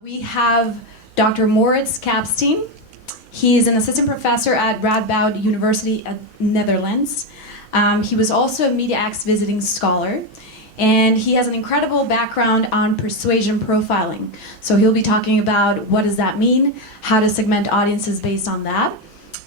We have Dr. Maurits Kaptein. He's an assistant professor at Radboud University at Netherlands. He was also a mediaX visiting scholar, and he has an incredible background on persuasion profiling. So he'll be talking about what does that mean, how to segment audiences based on that.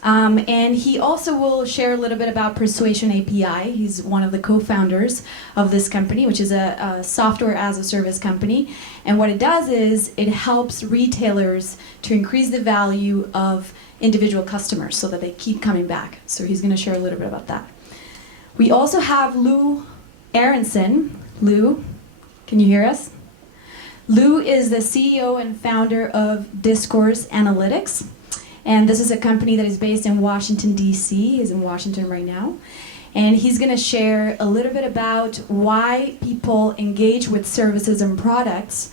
And he also will share a little bit about Persuasion API. He's one of the co-founders of this company, which is a software as a service company. And what it does is it helps retailers to increase the value of individual customers so that they keep coming back. So he's going to share a little bit about that. We also have Lou Aronson. Lou, can you hear us? Lou is the CEO and founder of Discourse Analytics. And this is a company that is based in Washington, D.C. He's in Washington right now. And he's going to share a little bit about why people engage with services and products.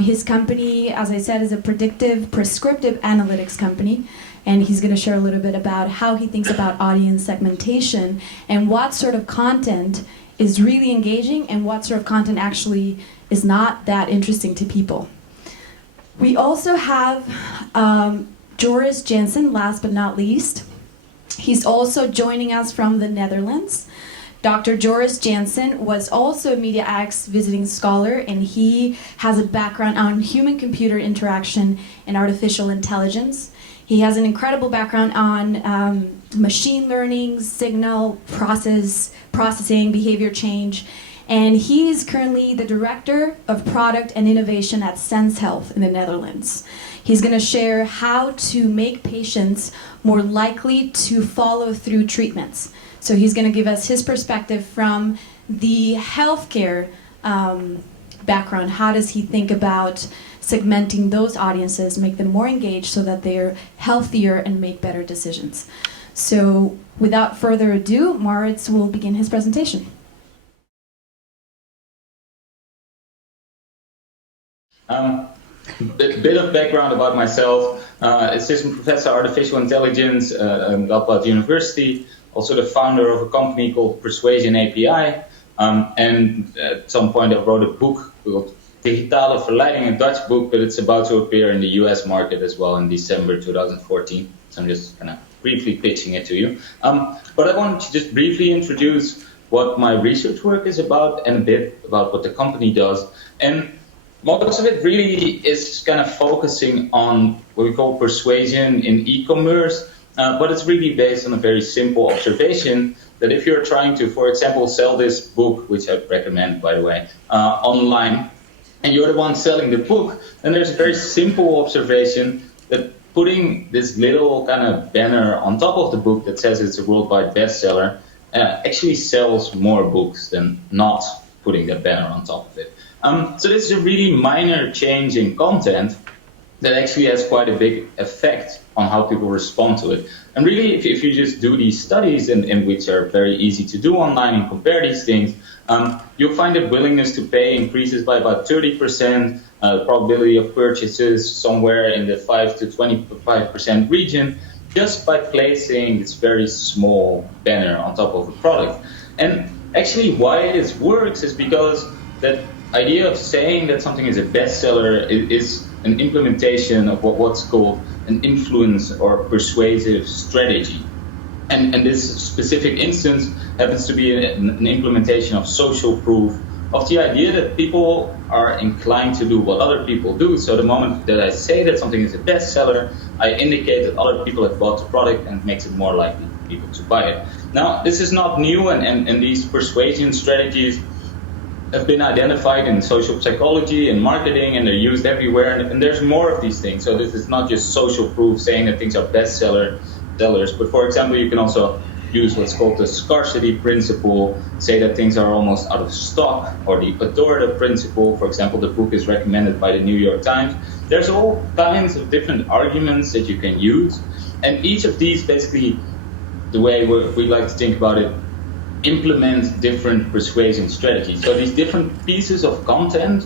His company, as I said, is a predictive, prescriptive analytics company. And he's going to share a little bit about how he thinks about audience segmentation and what sort of content is really engaging and what sort of content actually is not that interesting to people. We also have Joris Janssen, last but not least. He's also joining us from the Netherlands. Dr. Joris Janssen was also a mediaX visiting scholar, and he has a background on human-computer interaction and artificial intelligence. He has an incredible background on machine learning, signal processing, behavior change, and he is currently the Director of Product and Innovation at Sense Health in the Netherlands. He's going to share how to make patients more likely to follow through treatments. So he's going to give us his perspective from the healthcare background. How does he think about segmenting those audiences, make them more engaged so that they're healthier and make better decisions? So without further ado, Maurits will begin his presentation. A bit of background about myself. Assistant professor artificial intelligence at Radboud University, also the founder of a company called Persuasion API, and at some point I wrote a book called Digitale Verleiding, a Dutch book, but it's about to appear in the US market as well in December 2014. So I'm just kind of briefly pitching it to you. But I wanted to just briefly introduce what my research work is about and a bit about what the company does. And most of it really is kind of focusing on what we call persuasion in e-commerce, but it's really based on a very simple observation that if you're trying to, for example, sell this book, which I recommend, by the way, online, and you're the one selling the book, then there's a very simple observation that putting this little kind of banner on top of the book that says it's a worldwide bestseller actually sells more books than not putting that banner on top of it. So this is a really minor change in content that actually has quite a big effect on how people respond to it. And really, if you just do these studies, and which are very easy to do online and compare these things, you'll find that willingness to pay increases by about 30%, probability of purchases somewhere in the 5 to 25% region, just by placing this very small banner on top of a product. And actually why this works is because that idea of saying that something is a bestseller is an implementation of what's called an influence or persuasive strategy. And this specific instance happens to be an implementation of social proof of the idea that people are inclined to do what other people do. So the moment that I say that something is a bestseller, I indicate that other people have bought the product, and it makes it more likely for people to buy it. Now, this is not new, and these persuasion strategies have been identified in social psychology and marketing, and they're used everywhere, and there's more of these things. So this is not just social proof saying that things are bestsellers, but for example, you can also use what's called the scarcity principle, say that things are almost out of stock, or the authoritative principle, for example, the book is recommended by the New York Times. There's all kinds of different arguments that you can use, and each of these basically, the way we like to think about it, implement different persuasion strategies. So these different pieces of content,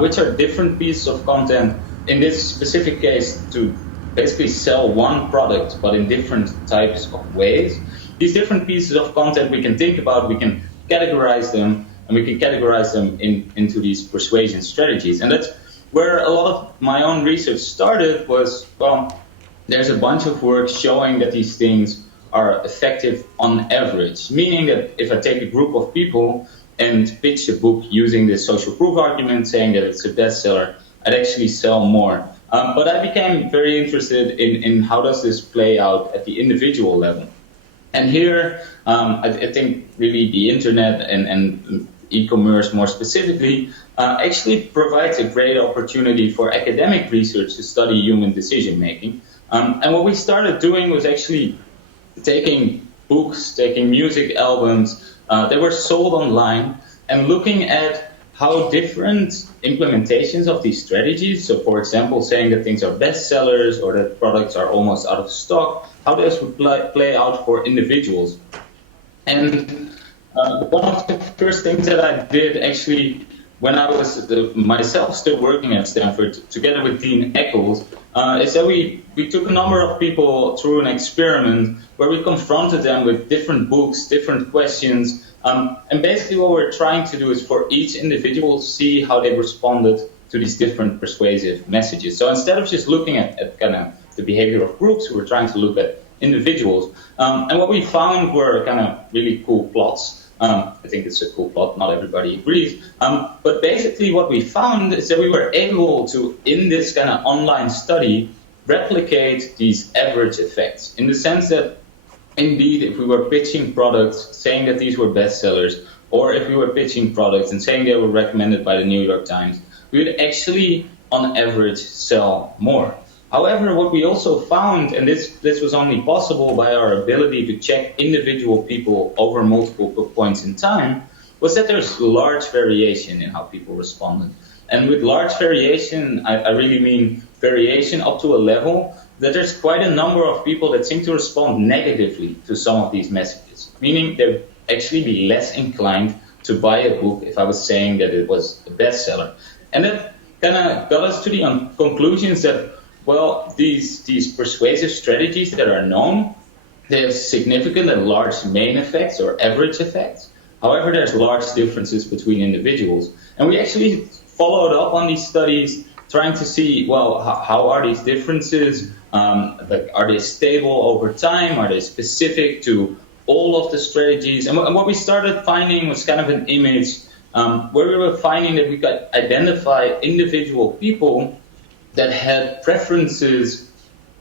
which are different pieces of content, in this specific case, to basically sell one product, but in different types of ways. These different pieces of content we can think about, we can categorize them, and we can categorize them into these persuasion strategies. And that's where a lot of my own research started was, well, there's a bunch of work showing that these things are effective on average, meaning that if I take a group of people and pitch a book using this social proof argument, saying that it's a bestseller, I'd actually sell more. But I became very interested in how does this play out at the individual level. And here, I think really the internet and e-commerce more specifically actually provides a great opportunity for academic research to study human decision making. And what we started doing was actually taking books, taking music albums that were sold online and looking at how different implementations of these strategies, so for example, saying that things are bestsellers or that products are almost out of stock, how this would play out for individuals. And one of the first things that I did actually when I was myself still working at Stanford, together with Dean Eccles, is that we took a number of people through an experiment where we confronted them with different books, different questions, and basically what we're trying to do is for each individual see how they responded to these different persuasive messages. So instead of just looking at kind of the behavior of groups, we were trying to look at individuals. And what we found were kind of really cool plots. I think it's a cool plot, not everybody agrees. But basically what we found is that we were able to, in this kind of online study, replicate these average effects, in the sense that indeed, if we were pitching products saying that these were bestsellers, or if we were pitching products and saying they were recommended by the New York Times, we would actually, on average, sell more. However, what we also found, and this was only possible by our ability to check individual people over multiple points in time, was that there's large variation in how people responded. And with large variation, I really mean variation up to a level that there's quite a number of people that seem to respond negatively to some of these messages, meaning they'd actually be less inclined to buy a book if I was saying that it was a bestseller. And that kind of got us to the conclusions that, well, these persuasive strategies that are known, they have significant and large main effects or average effects. However, there's large differences between individuals. And we actually followed up on these studies trying to see, well, how are these differences? Are they stable over time? Are they specific to all of the strategies? And what we started finding was kind of an image where we were finding that we could identify individual people that had preferences,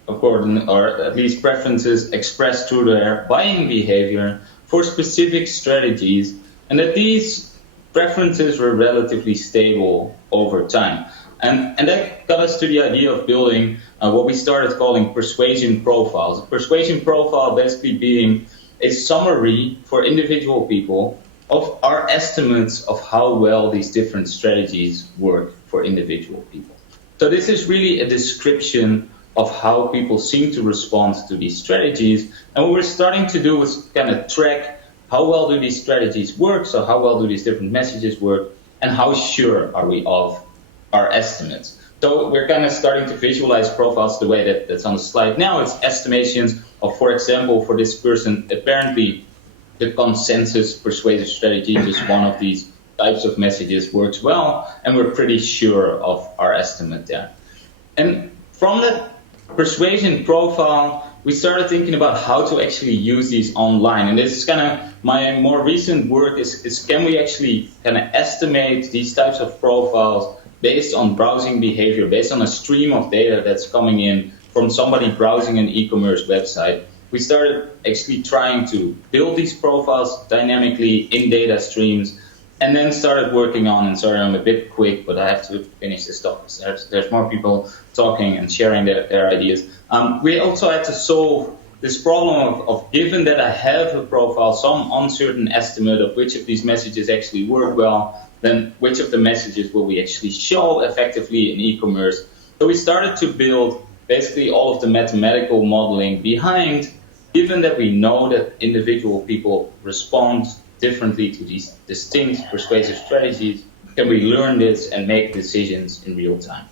according, or at least preferences expressed through their buying behavior for specific strategies, and that these preferences were relatively stable over time. And that got us to the idea of building what we started calling persuasion profiles. A persuasion profile basically being a summary for individual people of our estimates of how well these different strategies work for individual people. So this is really a description of how people seem to respond to these strategies. And what we're starting to do is kind of track how well do these strategies work, so how well do these different messages work, and how sure are we of our estimates. So we're kind of starting to visualize profiles the way that's on the slide now. It's estimations of, for example, for this person, apparently the consensus persuasive strategy, just one of these types of messages, works well, and we're pretty sure of our estimate there. And from that persuasion profile, we started thinking about how to actually use these online. And this is kind of my more recent work is can we actually kind of estimate these types of profiles based on browsing behavior, based on a stream of data that's coming in from somebody browsing an e-commerce website. We started actually trying to build these profiles dynamically in data streams, and then started working on, and sorry I'm a bit quick, but I have to finish this stuff. There's more people talking and sharing their ideas. We also had to solve this problem of given that I have a profile, some uncertain estimate of which of these messages actually work well, then which of the messages will we actually show effectively in e-commerce. So we started to build basically all of the mathematical modeling behind, given that we know that individual people respond differently to these distinct persuasive strategies, can we learn this and make decisions in real time?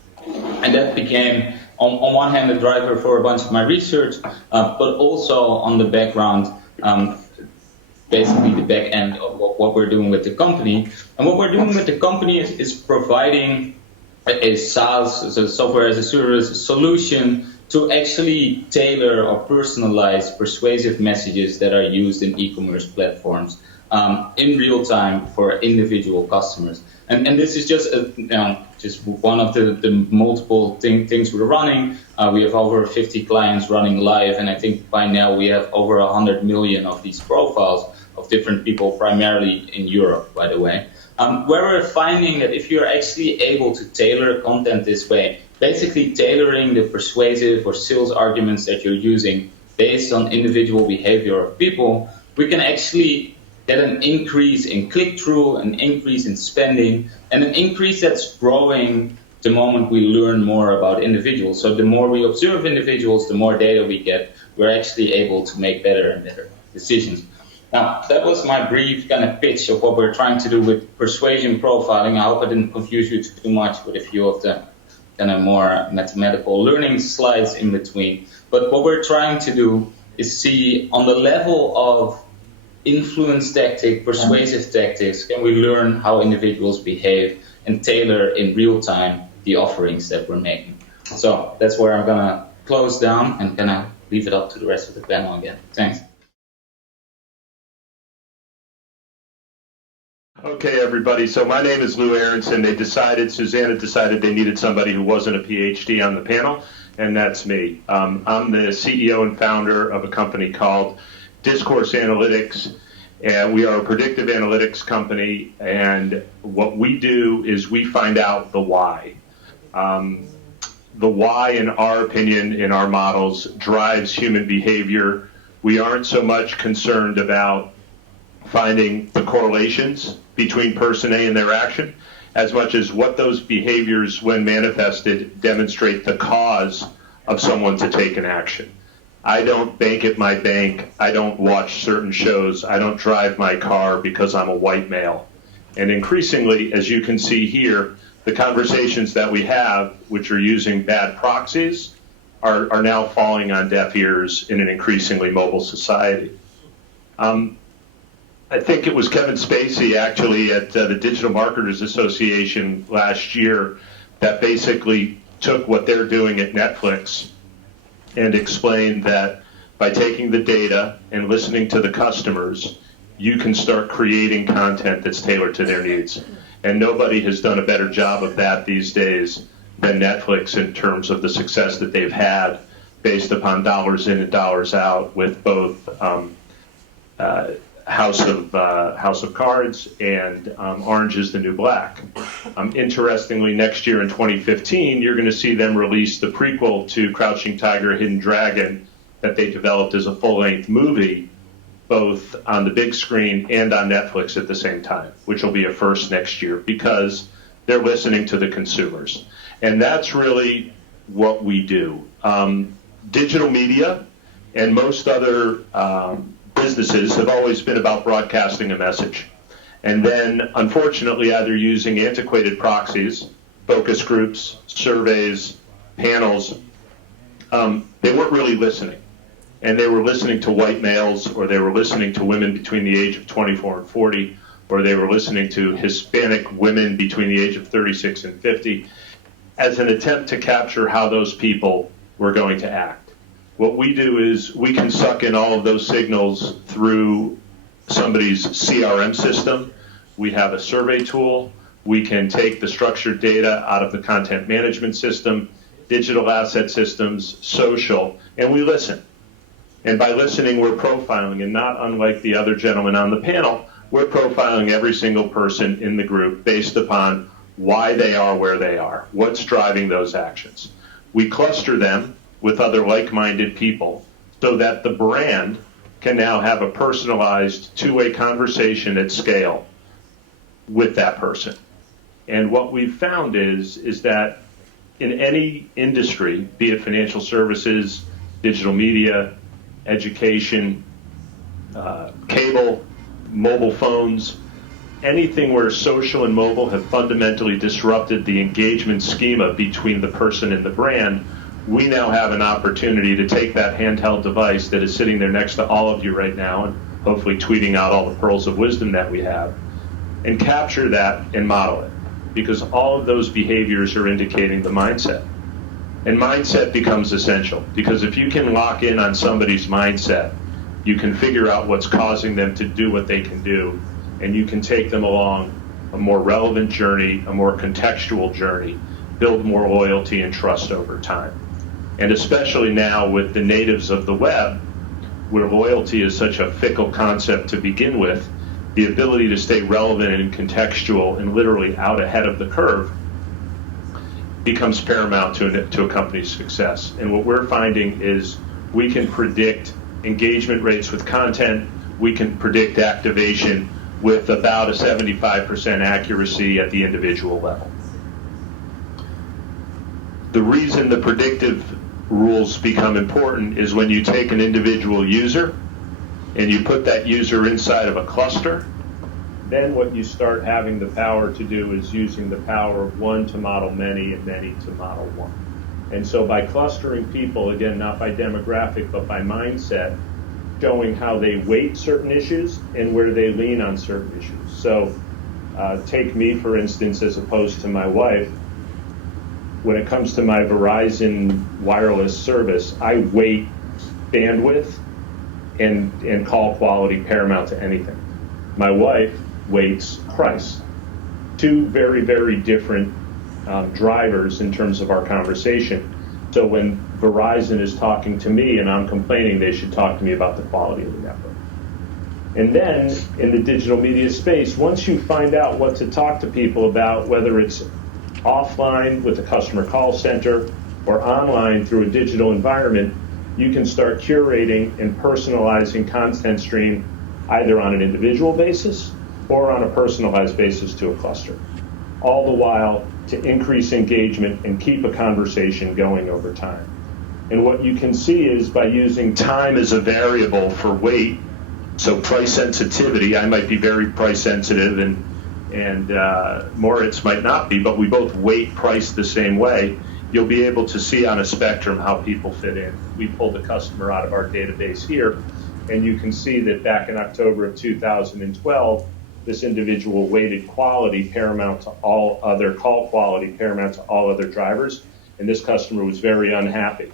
And that became, on one hand, a driver for a bunch of my research, but also on the background, basically the back end of what we're doing with the company. And what we're doing with the company is providing a SaaS, so software as a service solution, to actually tailor or personalize persuasive messages that are used in e-commerce platforms in real time for individual customers. And this is just just one of the multiple things we're running. We have over 50 clients running live, and I think by now we have over 100 million of these profiles of different people, primarily in Europe, by the way. Where we're finding that if you're actually able to tailor content this way, basically tailoring the persuasive or sales arguments that you're using based on individual behavior of people, we can actually get an increase in click-through, an increase in spending, and an increase that's growing the moment we learn more about individuals. So the more we observe individuals, the more data we get, we're actually able to make better and better decisions. Now, that was my brief kind of pitch of what we're trying to do with persuasion profiling. I hope I didn't confuse you too much with a few of the kind of more mathematical learning slides in between. But what we're trying to do is see on the level of influence tactic, persuasive tactics, can we learn how individuals behave and tailor in real time the offerings that we're making. So that's where I'm going to close down and kind of leave it up to the rest of the panel again. Thanks. Okay, everybody. So my name is Lou Aronson. Susanna decided they needed somebody who wasn't a PhD on the panel, and that's me. I'm the CEO and founder of a company called Discourse Analytics, and we are a predictive analytics company, and what we do is we find out the why. The why, in our opinion, in our models, drives human behavior. We aren't so much concerned about finding the correlations between person A and their action, as much as what those behaviors, when manifested, demonstrate the cause of someone to take an action. I don't bank at my bank. I don't watch certain shows. I don't drive my car because I'm a white male. And increasingly, as you can see here, the conversations that we have, which are using bad proxies, are now falling on deaf ears in an increasingly mobile society. I think it was Kevin Spacey, actually, at the Digital Marketers Association last year that basically took what they're doing at Netflix and explained that by taking the data and listening to the customers, you can start creating content that's tailored to their needs. And nobody has done a better job of that these days than Netflix in terms of the success that they've had based upon dollars in and dollars out with both House of Cards and Orange is the New Black. Interestingly, next year in 2015, you're going to see them release the prequel to Crouching Tiger, Hidden Dragon that they developed as a full-length movie, both on the big screen and on Netflix at the same time, which will be a first next year because they're listening to the consumers. And that's really what we do. Digital media and most other businesses have always been about broadcasting a message. And then, unfortunately, either using antiquated proxies, focus groups, surveys, panels, they weren't really listening. And they were listening to white males, or they were listening to women between the age of 24 and 40, or they were listening to Hispanic women between the age of 36 and 50, as an attempt to capture how those people were going to act. What we do is we can suck in all of those signals through somebody's CRM system. We have a survey tool. We can take the structured data out of the content management system, digital asset systems, social, and we listen. And by listening, we're profiling, and not unlike the other gentleman on the panel, we're profiling every single person in the group based upon why they are where they are, what's driving those actions. We cluster them with other like-minded people so that the brand can now have a personalized two-way conversation at scale with that person. And what we've found is that in any industry, be it financial services, digital media, education, cable, mobile phones, anything where social and mobile have fundamentally disrupted the engagement schema between the person and the brand, we now have an opportunity to take that handheld device that is sitting there next to all of you right now and hopefully tweeting out all the pearls of wisdom that we have and capture that and model it. because all of those behaviors are indicating the mindset. And mindset becomes essential, because if you can lock in on somebody's mindset, you can figure out what's causing them to do what they can do, and you can take them along a more relevant journey, a more contextual journey, build more loyalty and trust over time. And especially now with the natives of the web, where loyalty is such a fickle concept to begin with, the ability to stay relevant and contextual and literally out ahead of the curve becomes paramount to a company's success. And what we're finding is we can predict engagement rates with content, we can predict activation with about a 75% accuracy at the individual level. The reason the predictive rules become important is when you take an individual user and you put that user inside of a cluster, then what you start having the power to do is using the power of one to model many and many to model one. And so by clustering people, again, not by demographic, but by mindset, showing how they weight certain issues and where they lean on certain issues. So take me, for instance, as opposed to my wife. When it comes to my Verizon wireless service, I weight bandwidth and call quality paramount to anything. My wife weights price. Two very, very different drivers in terms of our conversation. So when Verizon is talking to me and I'm complaining, they should talk to me about the quality of the network. And then in the digital media space, once you find out what to talk to people about, whether it's offline with a customer call center or online through a digital environment, you can start curating and personalizing content stream either on an individual basis or on a personalized basis to a cluster, all the while to increase engagement and keep a conversation going over time. And what you can see is by using time as a variable for weight, so price sensitivity, I might be very price sensitive and Maurits might not be, but we both weight price the same way. You'll be able to see on a spectrum how people fit in. We pulled a customer out of our database here, and you can see that back in October of 2012, this individual weighted quality paramount to all other, call quality paramount to all other drivers, and this customer was very unhappy.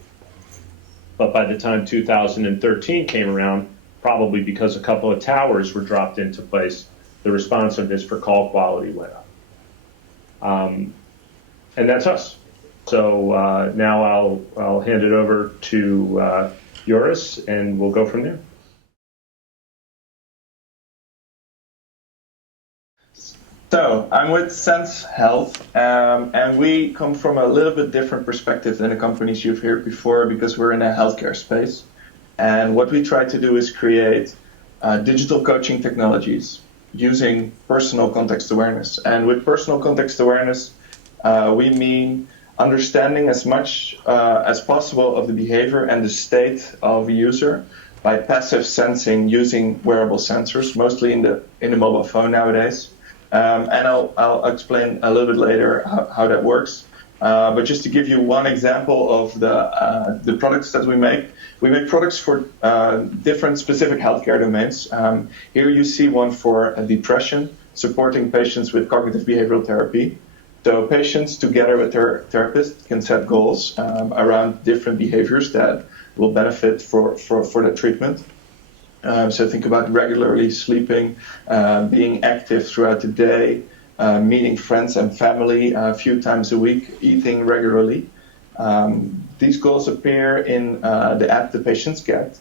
But by the time 2013 came around, probably because a couple of towers were dropped into place, the responsiveness for call quality went up. And that's us. So now I'll hand it over to Joris, and we'll go from there. So I'm with Sense Health, and we come from a little bit different perspective than the companies you've heard before because we're in a healthcare space. And what we try to do is create digital coaching technologies using personal context awareness. And with personal context awareness, we mean understanding as much as possible of the behavior and the state of a user by passive sensing using wearable sensors, mostly in the mobile phone nowadays. And I'll explain a little bit later how that works. But just to give you one example of the products that we make products for different specific healthcare domains. Here you see one for depression, supporting patients with cognitive behavioral therapy. So patients, together with their therapist, can set goals around different behaviors that will benefit for the treatment. So think about regularly sleeping, being active throughout the day, meeting friends and family a few times a week, eating regularly. These goals appear in the app the patients get.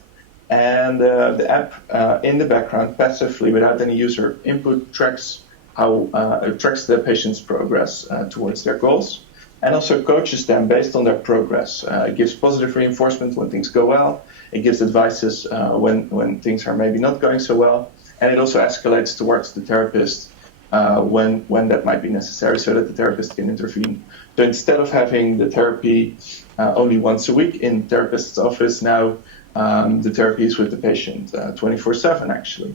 And the app in the background, passively, without any user input, tracks the patient's progress towards their goals, and also coaches them based on their progress. It gives positive reinforcement when things go well. It gives advices when things are maybe not going so well. And it also escalates towards the therapist when that might be necessary so that the therapist can intervene. So instead of having the therapy only once a week in the therapist's office, now the therapy is with the patient 24/7, actually.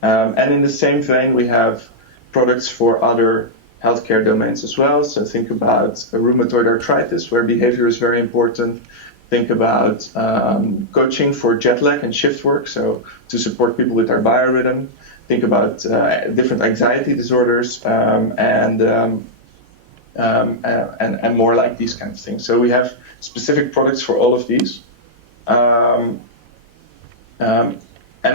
And in the same vein, we have products for other healthcare domains as well. So think about rheumatoid arthritis, where behavior is very important. Think about coaching for jet lag and shift work, so to support people with their biorhythm. Think about different anxiety disorders and and more like these kind of things. So we have specific products for all of these. And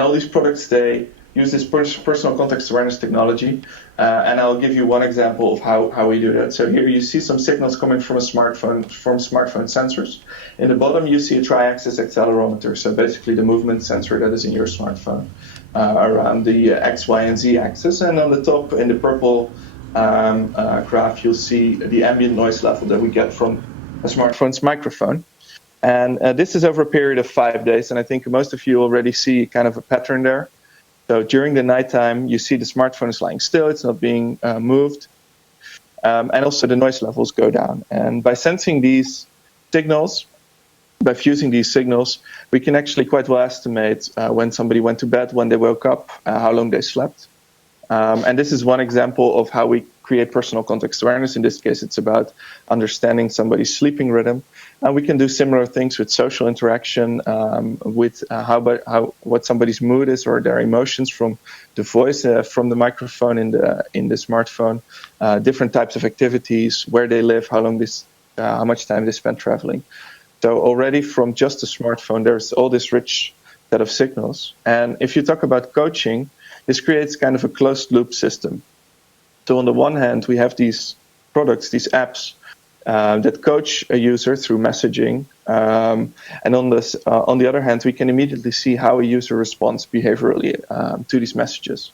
all these products, they use this personal context awareness technology. And I'll give you one example of how we do that. So here you see some signals coming from smartphone sensors. In the bottom, you see a tri-axis accelerometer, so basically the movement sensor that is in your smartphone around the X, Y, and Z axis. And on the top, in the purple graph, you'll see the ambient noise level that we get from a smartphone's microphone. And this is over a period of 5 days, and I think most of you already see kind of a pattern there. So during the nighttime, you see the smartphone is lying still, it's not being moved, and also the noise levels go down. And by sensing these signals, by fusing these signals, we can actually quite well estimate when somebody went to bed, when they woke up, how long they slept. And this is one example of how we create personal context awareness. In this case, it's about understanding somebody's sleeping rhythm. We can do similar things with social interaction, with what somebody's mood is or their emotions from the voice from the microphone in the smartphone, different types of activities, where they live, how much time they spend traveling. So already from just a smartphone, there's all this rich set of signals. And if you talk about coaching, this creates kind of a closed loop system. So on the one hand, we have these products, these apps, that coach a user through messaging. And on the other hand, we can immediately see how a user responds behaviorally to these messages.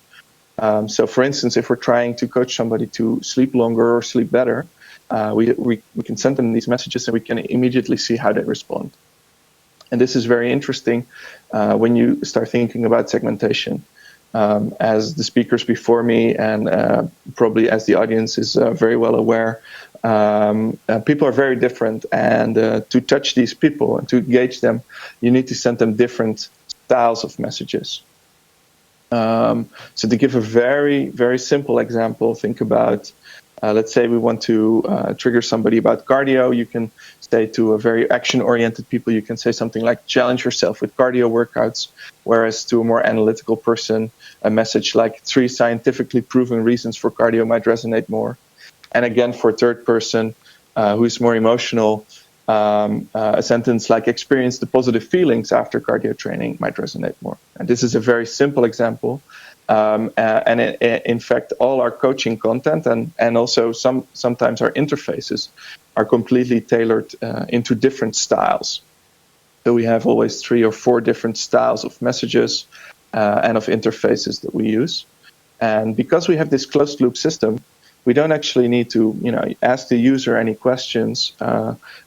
So for instance, if we're trying to coach somebody to sleep longer or sleep better, we can send them these messages and we can immediately see how they respond. And this is very interesting when you start thinking about segmentation. As the speakers before me and probably as the audience is very well aware, people are very different, and to touch these people and to engage them, you need to send them different styles of messages. So to give a very, very simple example, think about, let's say we want to trigger somebody about cardio. You can say to a very action-oriented people, you can say something like, challenge yourself with cardio workouts, whereas to a more analytical person, a message like 3 scientifically proven reasons for cardio might resonate more. And again, for a third person who is more emotional, a sentence like experience the positive feelings after cardio training might resonate more. And this is a very simple example. And in fact, all our coaching content and also sometimes our interfaces are completely tailored into different styles. So we have always 3 or 4 different styles of messages and of interfaces that we use. And because we have this closed loop system, we don't actually need to, ask the user any questions.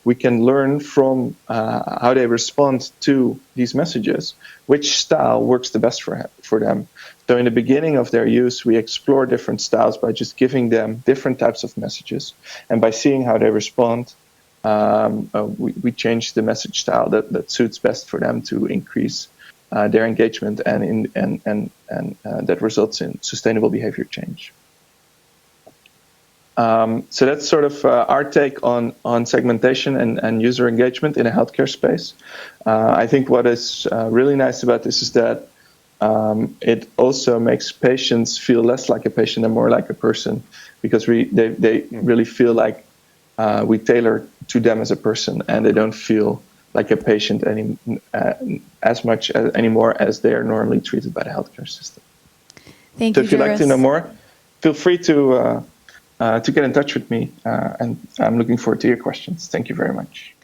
We can learn from how they respond to these messages, which style works the best for them. So in the beginning of their use, we explore different styles by just giving them different types of messages. And by seeing how they respond, we change the message style that suits best for them to increase their engagement and that results in sustainable behavior change. So that's sort of our take on segmentation and user engagement in a healthcare space. I think what is really nice about this is that it also makes patients feel less like a patient and more like a person, because they really feel like we tailor to them as a person, and they don't feel like a patient as much anymore as they are normally treated by the healthcare system. Thank you, So if you'd like to Joris. know more, feel free to get in touch with me, and I'm looking forward to your questions. Thank you very much.